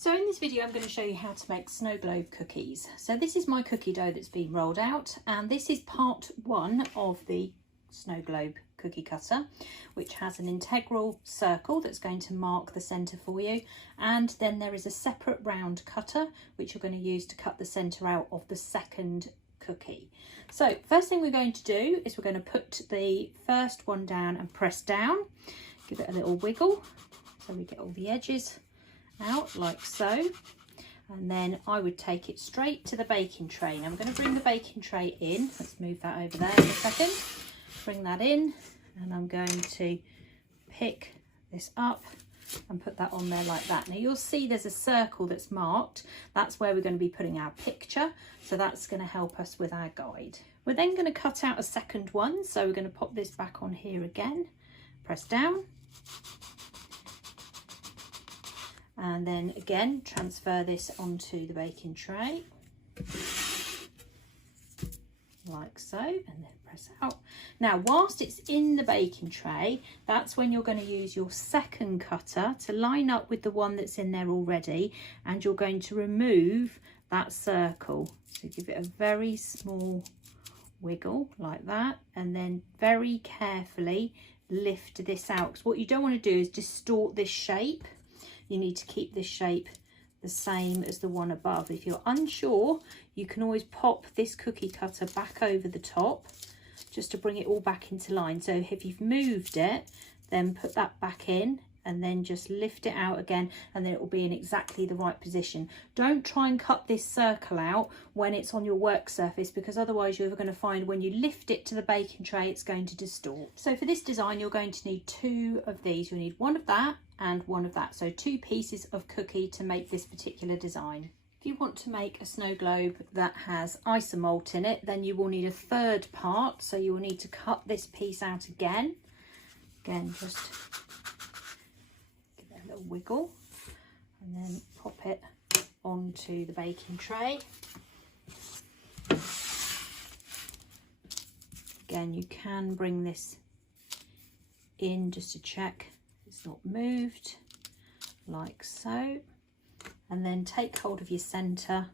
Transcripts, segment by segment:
So in this video I'm going to show you how to make snow globe cookies. So this is my cookie dough that's been rolled out, and this is part one of the snow globe cookie cutter, which has an integral circle that's going to mark the centre for you, and then there is a separate round cutter which you're going to use to cut the centre out of the second cookie. So first thing we're going to do is we're going to put the first one down and press down, give it a little wiggle so we get all the edges out like so, and then I would take it straight to the baking tray. Now I'm going to bring the baking tray in. Let's move that over there in a second. Bring that in, and I'm going to pick this up and put that on there like that. Now you'll see there's a circle that's marked. That's where we're going to be putting our picture, so that's going to help us with our guide. We're then going to cut out a second one, so we're going to pop this back on here again, press down, and then again transfer this onto the baking tray like so, and then press out. Now whilst it's in the baking tray, that's when you're going to use your second cutter to line up with the one that's in there already, and you're going to remove that circle. So give it a very small wiggle like that, and then very carefully lift this out, because what you don't want to do is distort this shape. You need to keep this shape the same as the one above. If you're unsure, you can always pop this cookie cutter back over the top just to bring it all back into line. So if you've moved it, then put that back in and then just lift it out again, and then it will be in exactly the right position. Don't try and cut this circle out when it's on your work surface, because otherwise you're going to find when you lift it to the baking tray it's going to distort. So for this design you're going to need two of these. You'll need one of that and one of that, so two pieces of cookie to make this particular design. If you want to make a snow globe that has isomalt in it, then you will need a third part, so you will need to cut this piece out again. Just give it a little wiggle and then pop it onto the baking tray. Again, you can bring this in just to check it's not moved, like so, and then take hold of your centre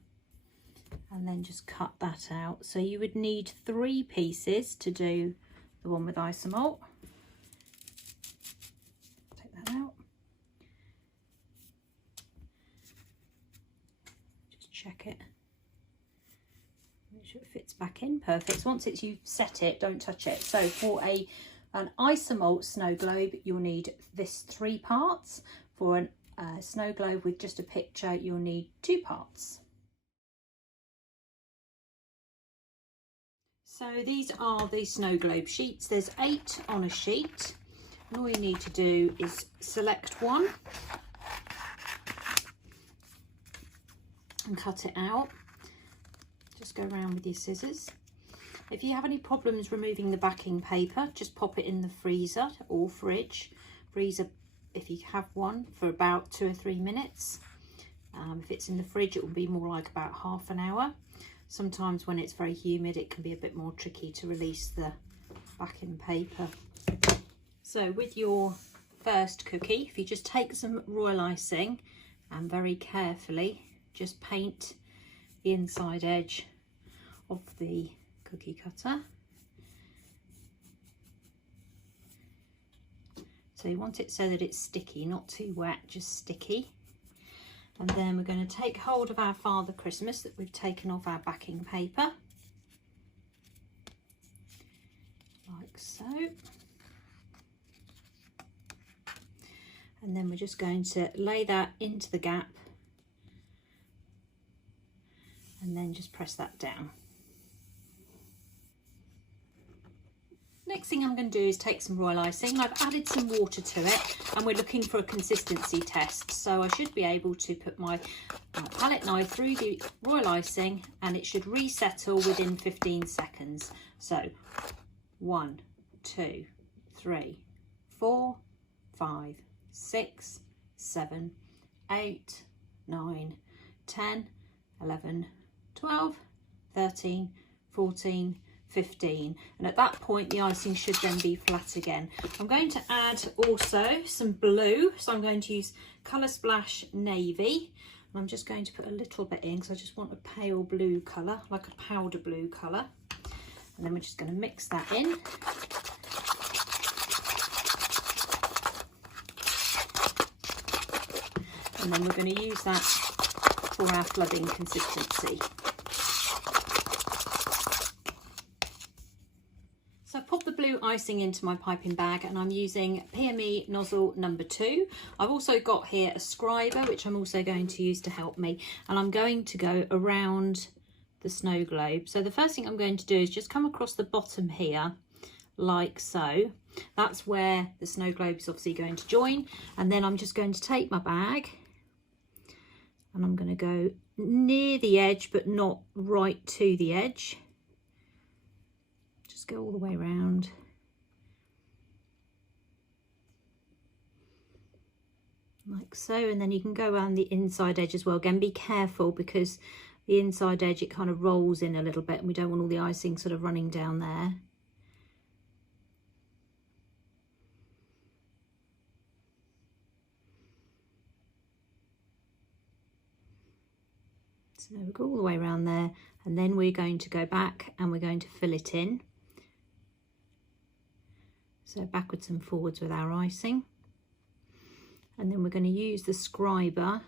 and then just cut that out. So you would need three pieces to do the one with isomalt. Take that out, just check it, make sure it fits back in. Perfect. So once you've set it, don't touch it. So for an isomalt snow globe you'll need this 3 parts. For an snow globe with just a picture you'll need 2 parts. So these are the snow globe sheets. There's 8 on a sheet, and all you need to do is select one and cut it out. Just go around with your scissors. If you have any problems removing the backing paper, just pop it in the freezer or fridge. Freezer, if you have one, for about 2 or 3 minutes. If it's in the fridge, it will be more like about half an hour. Sometimes when it's very humid, it can be a bit more tricky to release the backing paper. So with your first cookie, if you just take some royal icing and very carefully just paint the inside edge of the cookie cutter. So you want it so that it's sticky, not too wet, just sticky. And then we're going to take hold of our Father Christmas that we've taken off our backing paper, like so. And then we're just going to lay that into the gap and then just press that down. Next thing I'm going to do is take some royal icing. I've added some water to it and we're looking for a consistency test. So I should be able to put my palette knife through the royal icing and it should resettle within 15 seconds. So 1, 2, 3, 4, 5, 6, 7, 8, 9, 10, 11, 12, 13, 14, 15, and at that point the icing should then be flat again. I'm going to add also some blue, so I'm going to use Colour Splash Navy, I'm just going to put a little bit in because I just want a pale blue colour, like a powder blue colour. And then we're just going to mix that in. And then we're going to use that for our flooding consistency. So I've popped the blue icing into my piping bag and I'm using PME nozzle number 2. I've also got here a scriber, which I'm also going to use to help me. And I'm going to go around the snow globe. So the first thing I'm going to do is just come across the bottom here, like so. That's where the snow globe is obviously going to join. And then I'm just going to take my bag and I'm going to go near the edge, but not right to the edge. Just go all the way around. Like so, and then you can go around the inside edge as well. Again, be careful because the inside edge, it kind of rolls in a little bit and we don't want all the icing sort of running down there. So we go all the way around there, and then we're going to go back and we're going to fill it in. So backwards and forwards with our icing. And then we're going to use the scriber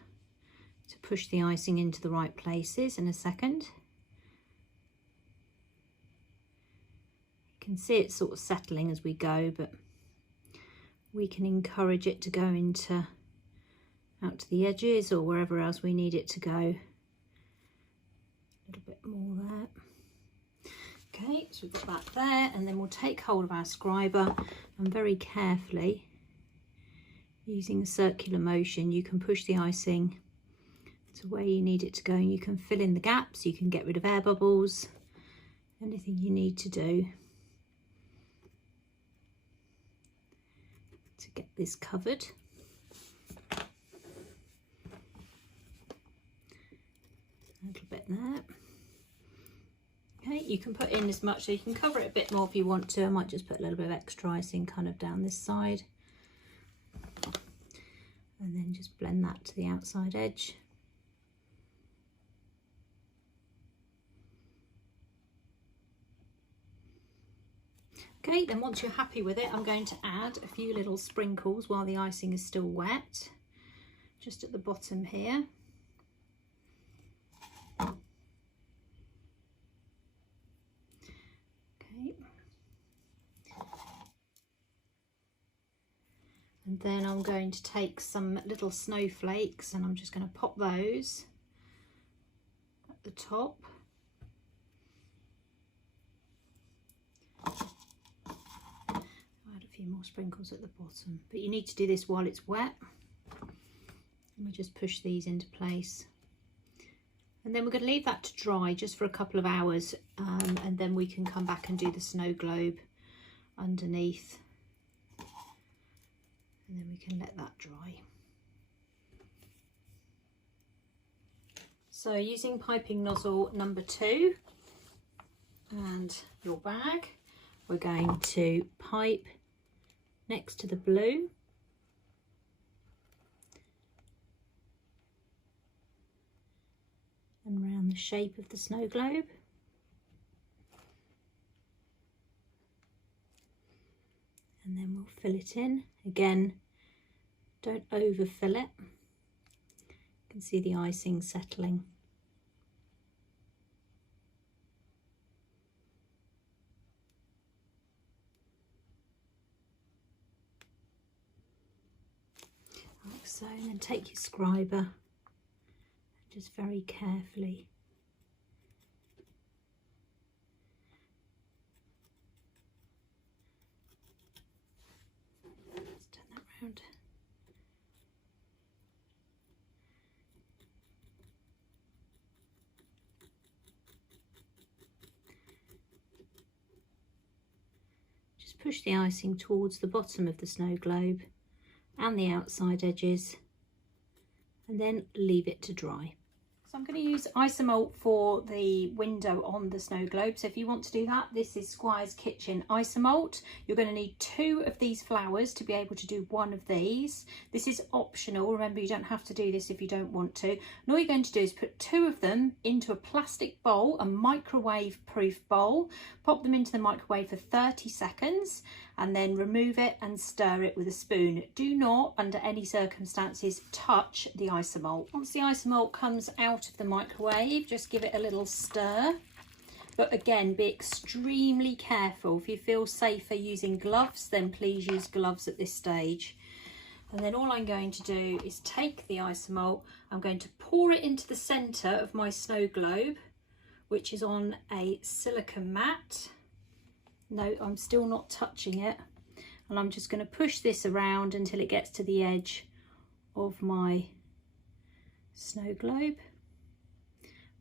to push the icing into the right places in a second. You can see it sort of settling as we go, but we can encourage it to go into out to the edges or wherever else we need it to go. A little bit more there. Okay, so we've got that there, and then we'll take hold of our scriber and very carefully, using a circular motion, you can push the icing to where you need it to go. You can fill in the gaps, you can get rid of air bubbles, anything you need to do to get this covered. A little bit there. Okay, you can put in as much, so you can cover it a bit more if you want to. I might just put a little bit of extra icing kind of down this side. And then just blend that to the outside edge. Okay, then once you're happy with it, I'm going to add a few little sprinkles while the icing is still wet, just at the bottom here. Okay. And then I'm going to take some little snowflakes and I'm just going to pop those at the top. Add a few more sprinkles at the bottom, but you need to do this while it's wet. And we just push these into place. And then we're going to leave that to dry just for a couple of hours, and then we can come back and do the snow globe underneath. And then we can let that dry. So using piping nozzle number 2 and your bag, we're going to pipe next to the blue. And round the shape of the snow globe. And then we'll fill it in. Again, don't overfill it. You can see the icing settling. Like so, and then take your scriber, just very carefully let's turn that round. Just push the icing towards the bottom of the snow globe and the outside edges, and then leave it to dry. So I'm going to use isomalt for the window on the snow globe. So if you want to do that, this is Squire's Kitchen isomalt. You're going to need 2 of these flowers to be able to do 1 of these. This is optional. Remember, you don't have to do this if you don't want to. And all you're going to do is put 2 of them into a plastic bowl, a microwave proof bowl. Pop them into the microwave for 30 seconds and then remove it and stir it with a spoon. Do not, under any circumstances, touch the isomalt. Once the isomalt comes out of the microwave, just give it a little stir. But again, be extremely careful. If you feel safer using gloves, then please use gloves at this stage. And then all I'm going to do is take the isomalt, I'm going to pour it into the centre of my snow globe, which is on a silicone mat. No, I'm still not touching it. And I'm just going to push this around until it gets to the edge of my snow globe.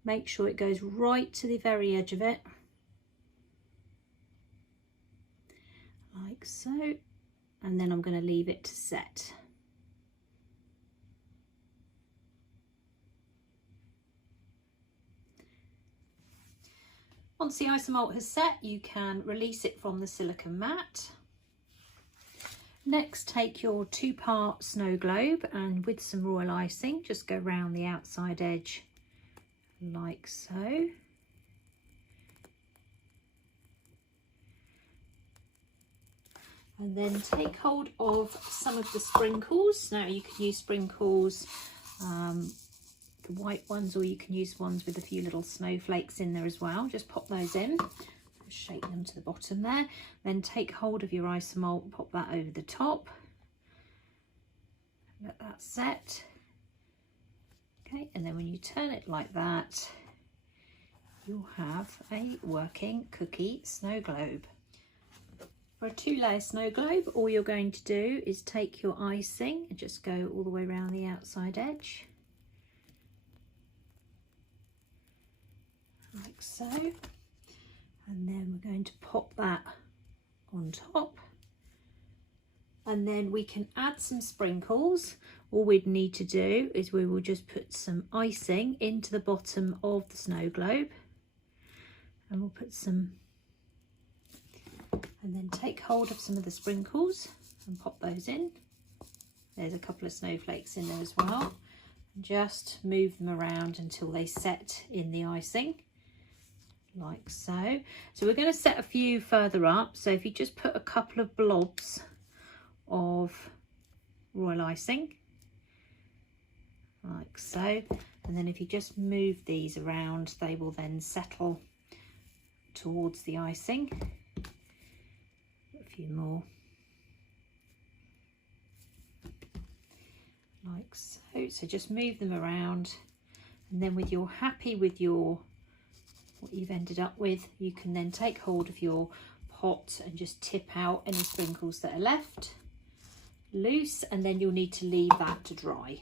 Make sure it goes right to the very edge of it, like so. And then I'm going to leave it to set. Once the isomalt has set, you can release it from the silicone mat. Next, take your 2-part snow globe and with some royal icing, just go round the outside edge like so. And then take hold of some of the sprinkles. Now you can use sprinkles, the white ones, or you can use ones with a few little snowflakes in there as well. Just pop those in, shake them to the bottom there. Then take hold of your isomalt, pop that over the top. Let that set. Okay, and then when you turn it like that, you'll have a working cookie snow globe. For a 2-layer snow globe, all you're going to do is take your icing and just go all the way around the outside edge. Like so. And then we're going to pop that on top. And then we can add some sprinkles. All we'd need to do is we will just put some icing into the bottom of the snow globe. And we'll put some, and then take hold of some of the sprinkles and pop those in. There's a couple of snowflakes in there as well. And just move them around until they set in the icing, like so. So we're going to set a few further up. So if you just put a couple of blobs of royal icing, like so, and then if you just move these around, they will then settle towards the icing. A few more, like so. So just move them around, and then when you're happy with your what you've ended up with, you can then take hold of your pot and just tip out any sprinkles that are left loose, and then you'll need to leave that to dry.